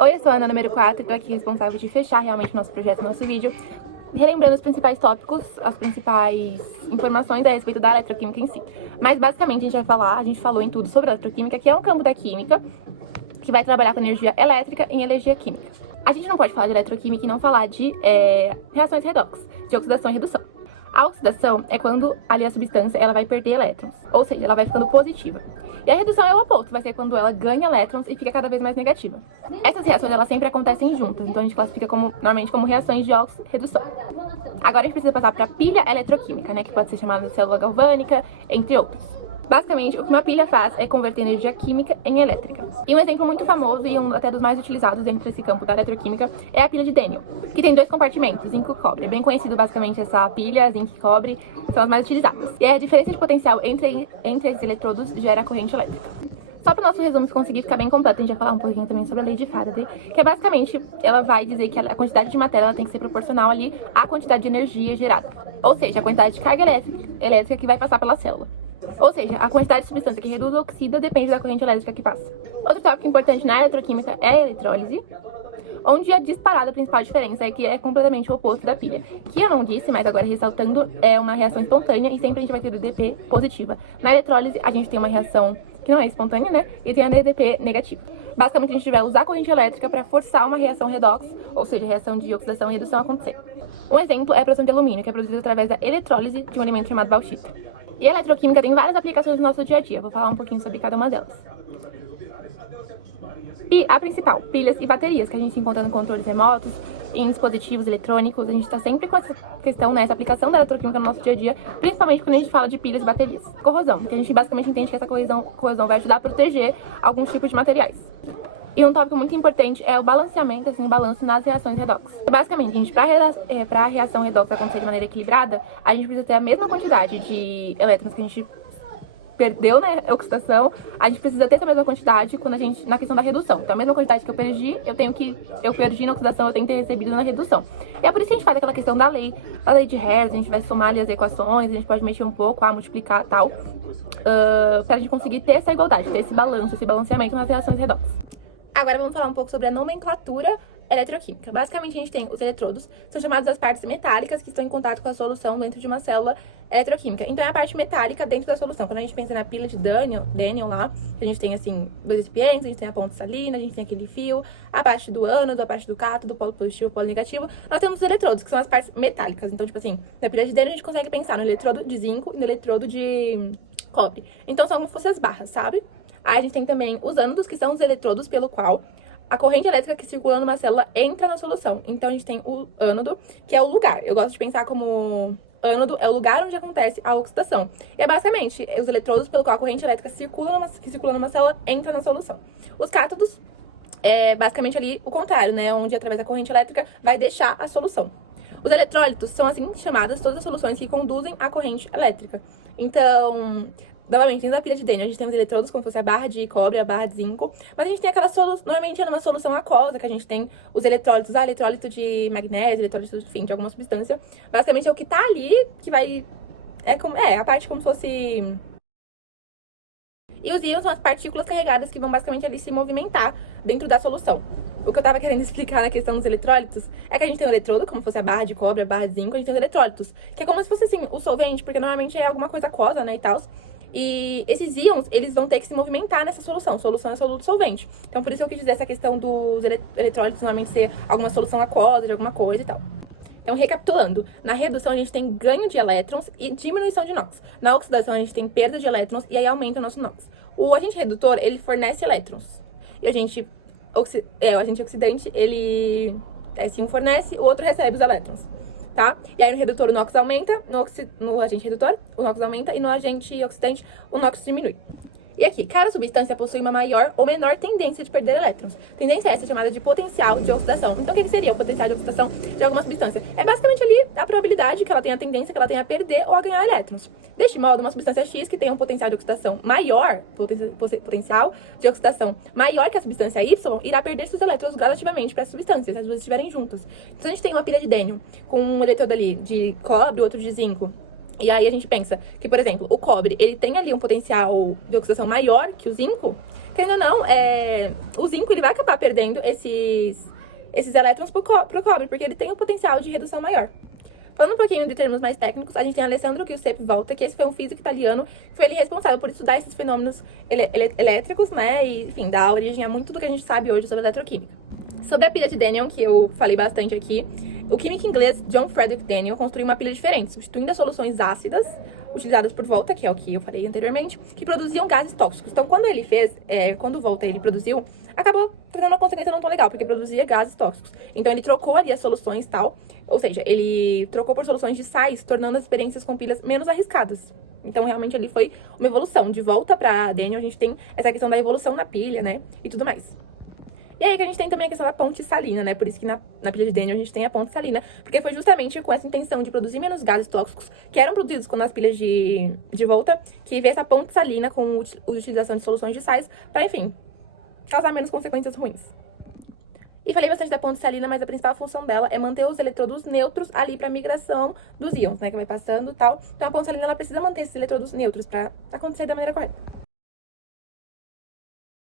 Oi, eu sou a Ana, número 4, e tô aqui responsável de fechar realmente o nosso projeto, o nosso vídeo, relembrando os principais tópicos, as principais informações a respeito da eletroquímica em si. Mas basicamente a gente falou em tudo sobre a eletroquímica, que é um campo da química, que vai trabalhar com energia elétrica e energia química. A gente não pode falar de eletroquímica e não falar de reações redox, de oxidação e redução. A oxidação é quando ali a substância ela vai perder elétrons, ou seja, ela vai ficando positiva. E a redução é o oposto, vai ser quando ela ganha elétrons e fica cada vez mais negativa. Essas reações elas sempre acontecem juntas, então a gente classifica normalmente como reações de oxi-redução. Agora a gente precisa passar para a pilha eletroquímica, né, que pode ser chamada de célula galvânica, entre outros. Basicamente, o que uma pilha faz é converter energia química em elétrica. E um exemplo muito famoso e um até dos mais utilizados dentro desse campo da eletroquímica é a pilha de Daniel, que tem dois compartimentos, zinco e cobre. É bem conhecido basicamente essa pilha, zinco e cobre, são as mais utilizadas. E a diferença de potencial entre esses eletrodos gera corrente elétrica. Só para o nosso resumo conseguir ficar bem completo, a gente vai falar um pouquinho também sobre a lei de Faraday, que é basicamente, ela vai dizer que a quantidade de matéria ela tem que ser proporcional ali à quantidade de energia gerada. Ou seja, a quantidade de carga elétrica que vai passar pela célula. Ou seja, a quantidade de substância que reduz ou oxida depende da corrente elétrica que passa. Outro tópico importante na eletroquímica é a eletrólise, onde a disparada principal diferença é que é completamente o oposto da pilha, que eu não disse, mas agora ressaltando, é uma reação espontânea e sempre a gente vai ter o DP positiva. Na eletrólise, a gente tem uma reação que não é espontânea, né? E tem a DP negativa. Basicamente, a gente vai usar a corrente elétrica para forçar uma reação redox, ou seja, reação de oxidação e redução a acontecer. Um exemplo é a produção de alumínio, que é produzida através da eletrólise de um elemento chamado bauxita. E a eletroquímica tem várias aplicações no nosso dia a dia, vou falar um pouquinho sobre cada uma delas. E a principal, pilhas e baterias, que a gente encontra em controles remotos, em dispositivos eletrônicos, a gente está sempre com essa questão, né, essa aplicação da eletroquímica no nosso dia a dia, principalmente quando a gente fala de pilhas e baterias. Corrosão, que a gente basicamente entende que essa corrosão vai ajudar a proteger alguns tipos de materiais. E um tópico muito importante é o balanceamento, assim, o balanço nas reações redox. Basicamente, a gente, para a reação redox acontecer de maneira equilibrada, a gente precisa ter a mesma quantidade de elétrons que a gente perdeu na oxidação, a gente precisa ter essa mesma quantidade na questão da redução. Então, a mesma quantidade que eu perdi na oxidação, eu tenho que ter recebido na redução. E é por isso que a gente faz aquela questão da lei de Hertz, a gente vai somar ali as equações, a gente pode mexer um pouco, multiplicar e tal, para a gente conseguir ter essa igualdade, ter esse balanço, esse balanceamento nas reações redox. Agora vamos falar um pouco sobre a nomenclatura eletroquímica. Basicamente, a gente tem os eletrodos, são chamados as partes metálicas que estão em contato com a solução dentro de uma célula eletroquímica. Então, é a parte metálica dentro da solução. Quando a gente pensa na pilha de Daniel lá, a gente tem, assim, dois recipientes, a gente tem a ponta salina, a gente tem aquele fio, a parte do ânodo, a parte do cátodo, polo positivo, polo negativo. Nós temos os eletrodos, que são as partes metálicas. Então, tipo assim, na pilha de Daniel a gente consegue pensar no eletrodo de zinco e no eletrodo de cobre. Então, são como se fossem as barras, sabe? Aí a gente tem também os ânodos, que são os eletrodos pelo qual a corrente elétrica que circula numa célula entra na solução. Então, a gente tem o ânodo, que é o lugar. Eu gosto de pensar como ânodo é o lugar onde acontece a oxidação. E é basicamente os eletrodos pelo qual a corrente elétrica que circula numa célula entra na solução. Os cátodos é basicamente ali o contrário, né? Onde através da corrente elétrica vai deixar a solução. Os eletrólitos são assim chamadas todas as soluções que conduzem a corrente elétrica. Então, novamente, dentro da pilha de Daniel, a gente tem os eletrodos como se fosse a barra de cobre, a barra de zinco. Mas a gente tem aquela solução, normalmente é numa solução aquosa, que a gente tem os eletrólitos, eletrólito de magnésio, eletrólito, enfim, de alguma substância. Basicamente é o que tá ali, que vai... a parte como se fosse... E os íons são as partículas carregadas que vão basicamente ali se movimentar dentro da solução. O que eu tava querendo explicar na questão dos eletrólitos é que a gente tem o eletrodo, como se fosse a barra de cobre, a barra de zinco, a gente tem os eletrólitos, que é como se fosse assim, o solvente, porque normalmente é alguma coisa aquosa, né, e tal. E esses íons, eles vão ter que se movimentar nessa solução. Solução é soluto solvente. Então, por isso eu quis dizer essa questão dos eletrólitos normalmente ser alguma solução aquosa, de alguma coisa e tal. Então, recapitulando, na redução a gente tem ganho de elétrons e diminuição de NOx. Na oxidação a gente tem perda de elétrons e aí aumenta o nosso NOx. O agente redutor, ele fornece elétrons. E o agente oxidante, ele se um fornece, o outro recebe os elétrons. Tá? E aí no redutor o NOx aumenta, no agente redutor o NOx aumenta e no agente oxidante o NOx diminui. E aqui, cada substância possui uma maior ou menor tendência de perder elétrons. Tendência essa chamada de potencial de oxidação. Então, o que seria o potencial de oxidação de alguma substância? É basicamente ali a probabilidade que ela tenha a tendência, que ela tenha a perder ou a ganhar elétrons. Deste modo, uma substância X que tem um potencial de oxidação maior, potencial de oxidação maior que a substância Y, irá perder seus elétrons gradativamente para as substâncias, se as duas estiverem juntas. Então, a gente tem uma pilha de Daniel com um eletrodo ali de cobre, outro de zinco. E aí a gente pensa que, por exemplo, o cobre, ele tem ali um potencial de oxidação maior que o zinco, querendo ou não, o zinco ele vai acabar perdendo esses elétrons pro cobre, porque ele tem um potencial de redução maior. Falando um pouquinho de termos mais técnicos, a gente tem Alessandro Giuseppe Volta, que esse foi um físico italiano, que foi ele responsável por estudar esses fenômenos elétricos, né, e, enfim, dar origem a muito do que a gente sabe hoje sobre eletroquímica. Sobre a pilha de Daniel, que eu falei bastante aqui, o químico inglês John Frederick Daniel construiu uma pilha diferente, substituindo as soluções ácidas utilizadas por Volta, que é o que eu falei anteriormente, que produziam gases tóxicos. Então, quando ele fez, quando Volta ele produziu, acabou trazendo uma consequência não tão legal, porque produzia gases tóxicos. Então, ele trocou ali as soluções e tal, ou seja, ele trocou por soluções de sais, tornando as experiências com pilhas menos arriscadas. Então, realmente, ali foi uma evolução. De volta para Daniel, a gente tem essa questão da evolução na pilha, né, e tudo mais. E aí que a gente tem também a questão da ponte salina, né? Por isso que na pilha de Daniel a gente tem a ponte salina, porque foi justamente com essa intenção de produzir menos gases tóxicos que eram produzidos nas pilhas de Volta, que veio essa ponte salina com a utilização de soluções de sais para, enfim, causar menos consequências ruins. E falei bastante da ponte salina, mas a principal função dela é manter os eletrodos neutros ali para migração dos íons, né? Que vai passando e tal. Então a ponte salina ela precisa manter esses eletrodos neutros para acontecer da maneira correta.